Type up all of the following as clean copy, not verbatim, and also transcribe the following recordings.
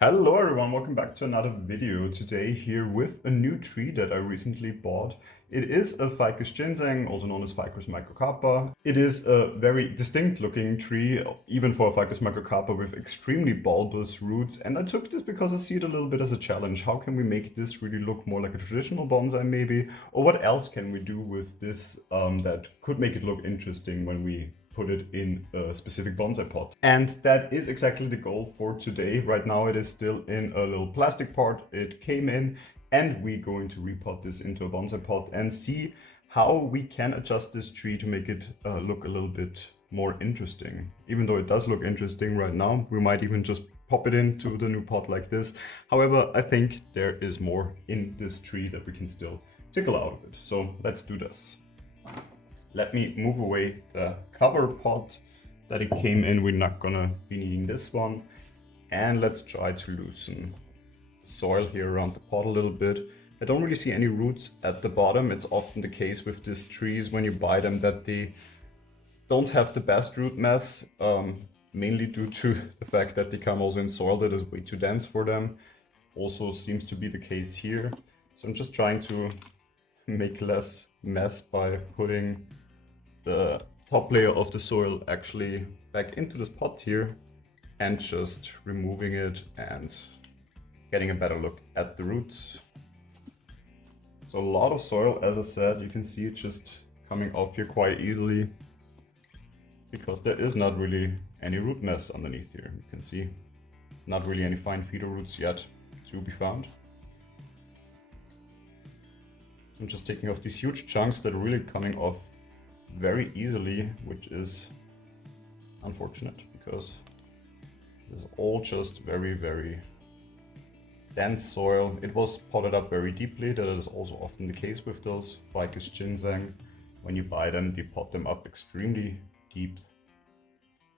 Hello everyone, welcome back to another video. Today here with a new tree that I recently bought. It is a Ficus ginseng, also known as Ficus Microcarpa. It is a very distinct looking tree, even for a Ficus Microcarpa, with extremely bulbous roots. And I took this because I see it a little bit as a challenge. How can we make this really look more like a traditional bonsai maybe? Or what else can we do with this that could make it look interesting when we put it in a specific bonsai pot. And that is exactly the goal for today. Right now it is still in a little plastic pot. It came in and we're going to repot this into a bonsai pot and see how we can adjust this tree to make it look a little bit more interesting. Even though it does look interesting right now, we might even just pop it into the new pot like this. However, I think there is more in this tree that we can still tickle out of it. So let's do this. Let me move away the cover pot that it came in. We're not gonna be needing this one. And let's try to loosen the soil here around the pot a little bit. I don't really see any roots at the bottom. It's often the case with these trees when you buy them that they don't have the best root mass, mainly due to the fact that they come also in soil that is way too dense for them. Also seems to be the case here. So I'm just trying to make less mess by putting the top layer of the soil actually back into this pot here and just removing it and getting a better look at the roots. So a lot of soil, as I said, you can see it just coming off here quite easily because there is not really any root mass underneath here. You can see not really any fine feeder roots yet to be found. I'm just taking off these huge chunks that are really coming off very easily, which is unfortunate because this is all just very, very dense soil. It was potted up very deeply. That is also often the case with those Ficus ginseng. When you buy them, they pot them up extremely deep.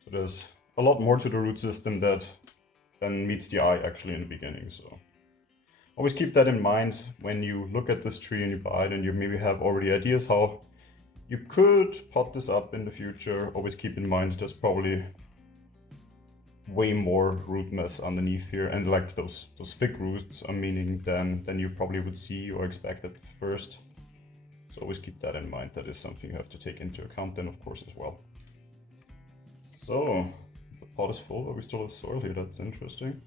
So there's a lot more to the root system than meets the eye actually in the beginning. So always keep that in mind when you look at this tree and you buy it and you maybe have already ideas how you could pot this up in the future. Always keep in mind there's probably way more root mass underneath here, and like those thick roots are meaning than you probably would see or expect at first. So always keep that in mind. That is something you have to take into account then of course as well. So the pot is full, but we still have soil here. That's interesting.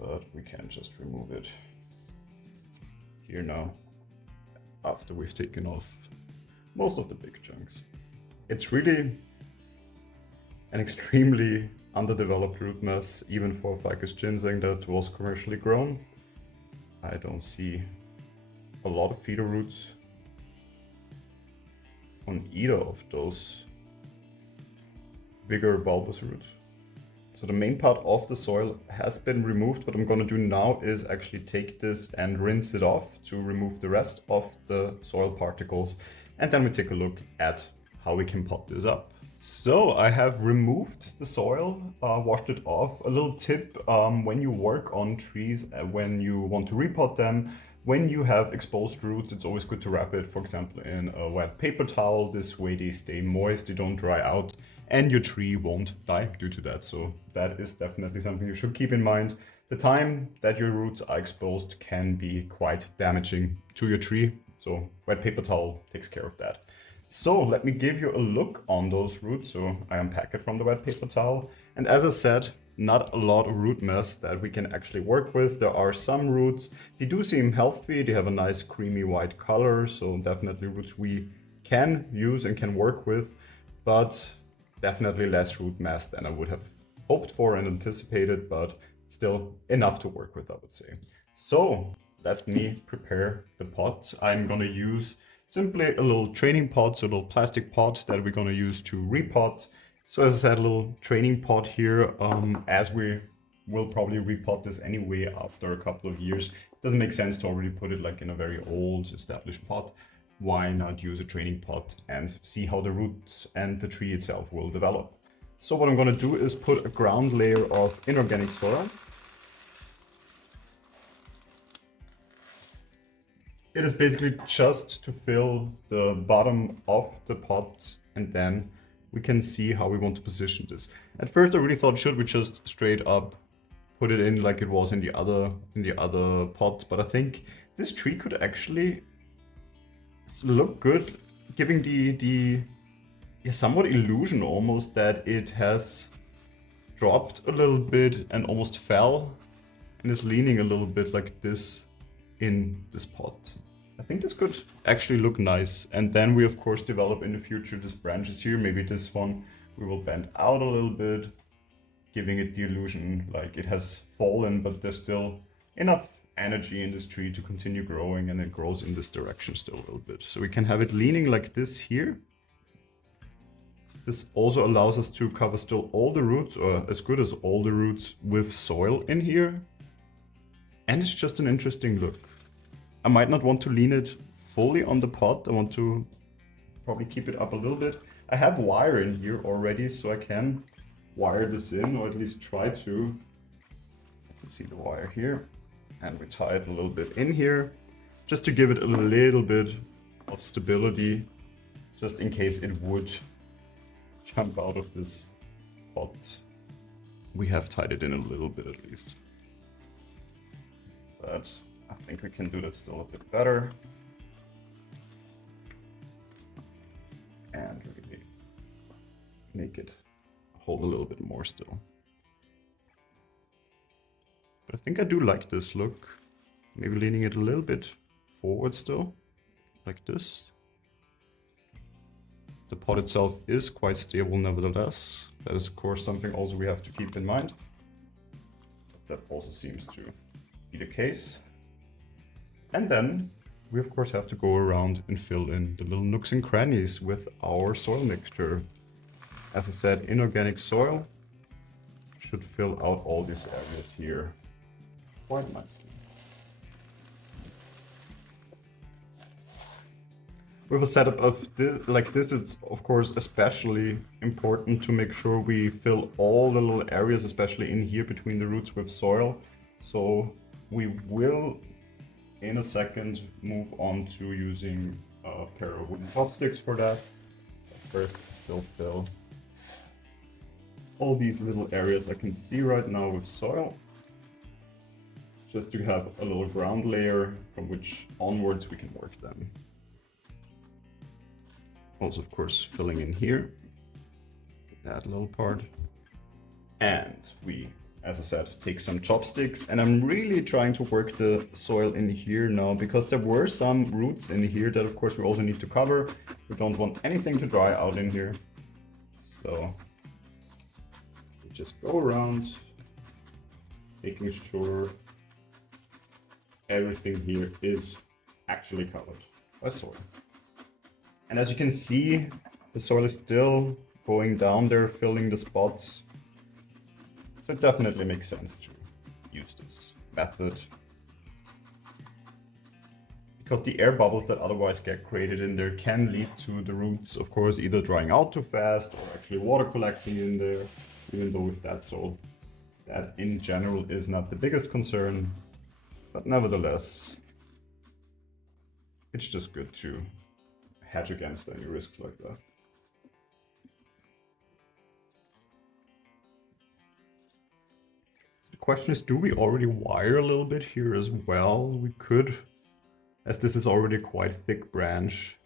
But we can just remove it here now after we've taken off most of the big chunks. It's really an extremely underdeveloped root mass, even for Ficus ginseng that was commercially grown. I don't see a lot of feeder roots on either of those bigger bulbous roots. So the main part of the soil has been removed. What I'm going to do now is actually take this and rinse it off to remove the rest of the soil particles. And then we take a look at how we can pot this up. So I have removed the soil, washed it off. A little tip when you work on trees, when you want to repot them, when you have exposed roots, it's always good to wrap it, for example, in a wet paper towel. This way they stay moist, they don't dry out, and your tree won't die due to that. So that is definitely something you should keep in mind. The time that your roots are exposed can be quite damaging to your tree. So wet paper towel takes care of that. So let me give you a look on those roots. So I unpack it from the wet paper towel. And as I said, not a lot of root mass that we can actually work with. There are some roots, they do seem healthy. They have a nice creamy white color. So definitely roots we can use and can work with, but definitely less root mass than I would have hoped for and anticipated, but still enough to work with, I would say. So let me prepare the pot. I'm gonna use simply a little training pot, so a little plastic pot that we're gonna use to repot. So as I said, a little training pot here, as we will probably repot this anyway after a couple of years. It doesn't make sense to already put it like in a very old established pot. Why not use a training pot and see how the roots and the tree itself will develop? So what I'm going to do is put a ground layer of inorganic soil. It is basically just to fill the bottom of the pot and then we can see how we want to position this. At first I really thought, should we just straight up put it in like it was in the other pot, but I think this tree could actually look good, giving the somewhat illusion almost that it has dropped a little bit and almost fell and is leaning a little bit like this in this pot. I think this could actually look nice. And then we of course develop in the future these branches here. Maybe this one we will bend out a little bit, giving it the illusion like it has fallen, but there's still enough energy in this tree to continue growing, and it grows in this direction still a little bit. So we can have it leaning like this here. This also allows us to cover still all the roots, or as good as all the roots, with soil in here. And it's just an interesting look. I might not want to lean it fully on the pot. I want to probably keep it up a little bit. I have wire in here already, so I can wire this in, or at least try to. You can see the wire here. And we tie it a little bit in here, just to give it a little bit of stability, just in case it would jump out of this pot. We have tied it in a little bit at least. But I think we can do that still a bit better. And really make it hold a little bit more still. But I think I do like this look. Maybe leaning it a little bit forward still, like this. The pot itself is quite stable nevertheless. That is of course something also we have to keep in mind. That also seems to be the case. And then we of course have to go around and fill in the little nooks and crannies with our soil mixture. As I said, inorganic soil should fill out all these areas here quite nicely. With a setup of this, like this, it's of course especially important to make sure we fill all the little areas, especially in here between the roots, with soil. So we will in a second move on to using a pair of wooden chopsticks for that. First, still fill all these little areas I can see right now with soil, just to have a little ground layer from which onwards we can work them. Also, of course, filling in here, that little part. And we, as I said, take some chopsticks, and I'm really trying to work the soil in here now, because there were some roots in here that of course we also need to cover. We don't want anything to dry out in here. So we just go around, making sure everything here is actually covered by soil. And as you can see, the soil is still going down there, filling the spots. So it definitely makes sense to use this method, because the air bubbles that otherwise get created in there can lead to the roots, of course, either drying out too fast or actually water collecting in there, even though with that soil, that in general is not the biggest concern. But nevertheless, it's just good to hedge against any risk like that. The question is, do we already wire a little bit here as well? We could, as this is already quite a thick branch,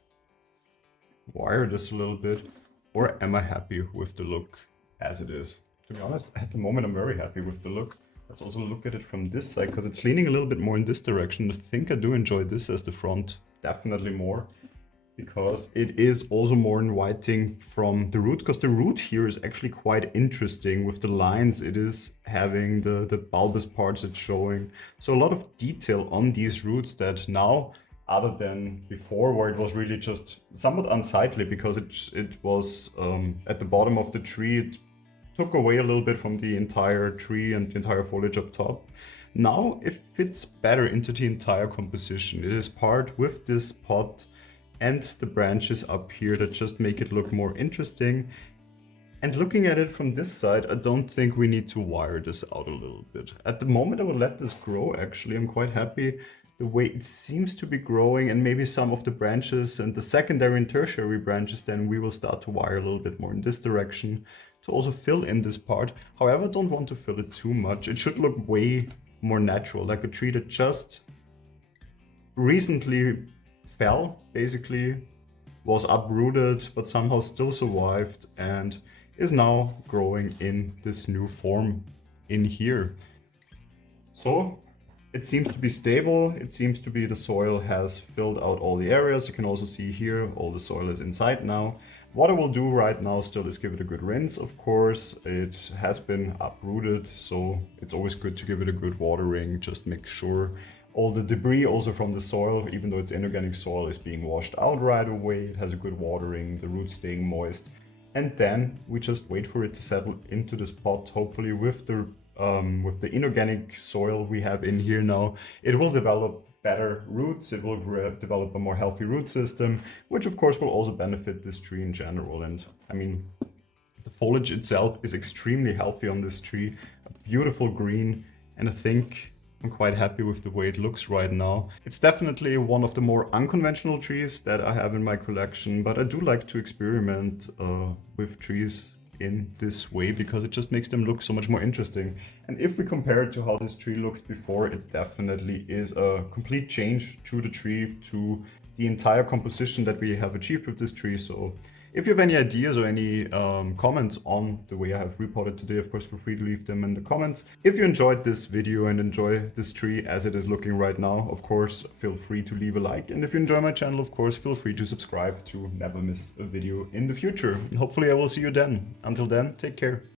wire this a little bit, or am I happy with the look as it is? To be honest, at the moment I'm very happy with the look. Let's also look at it from this side, because it's leaning a little bit more in this direction. I think I do enjoy this as the front, definitely more, because it is also more inviting from the root, because the root here is actually quite interesting with the lines. It is having the bulbous parts it's showing. So a lot of detail on these roots that now, other than before where it was really just somewhat unsightly because it was at the bottom of the tree, it took away a little bit from the entire tree and the entire foliage up top. Now it fits better into the entire composition. It is part with this pot and the branches up here that just make it look more interesting. And looking at it from this side, I don't think we need to wire this out a little bit. At the moment I will let this grow actually. I'm quite happy the way it seems to be growing, and maybe some of the branches and the secondary and tertiary branches, then we will start to wire a little bit more in this direction to also fill in this part. However, don't want to fill it too much. It should look way more natural, like a tree that just recently fell, basically was uprooted, but somehow still survived and is now growing in this new form in here. So it seems to be stable. It seems to be the soil has filled out all the areas. You can also see here all the soil is inside now. What I will do right now still is give it a good rinse, of course. It has been uprooted, so it's always good to give it a good watering. Just make sure all the debris also from the soil, even though it's inorganic soil, is being washed out right away. It has a good watering, the roots staying moist. And then we just wait for it to settle into this pot, hopefully with the inorganic soil we have in here now. It will develop better roots, it will develop a more healthy root system, which of course will also benefit this tree in general. And I mean, the foliage itself is extremely healthy on this tree, a beautiful green, and I think I'm quite happy with the way it looks right now. It's definitely one of the more unconventional trees that I have in my collection, but I do like to experiment with trees in this way because it just makes them look so much more interesting. And if we compare it to how this tree looked before, it definitely is a complete change to the tree, to the entire composition that we have achieved with this tree. So if you have any ideas or any comments on the way I have repotted today, of course, feel free to leave them in the comments. If you enjoyed this video and enjoy this tree as it is looking right now, of course, feel free to leave a like. And if you enjoy my channel, of course, feel free to subscribe to never miss a video in the future. And hopefully I will see you then. Until then, take care.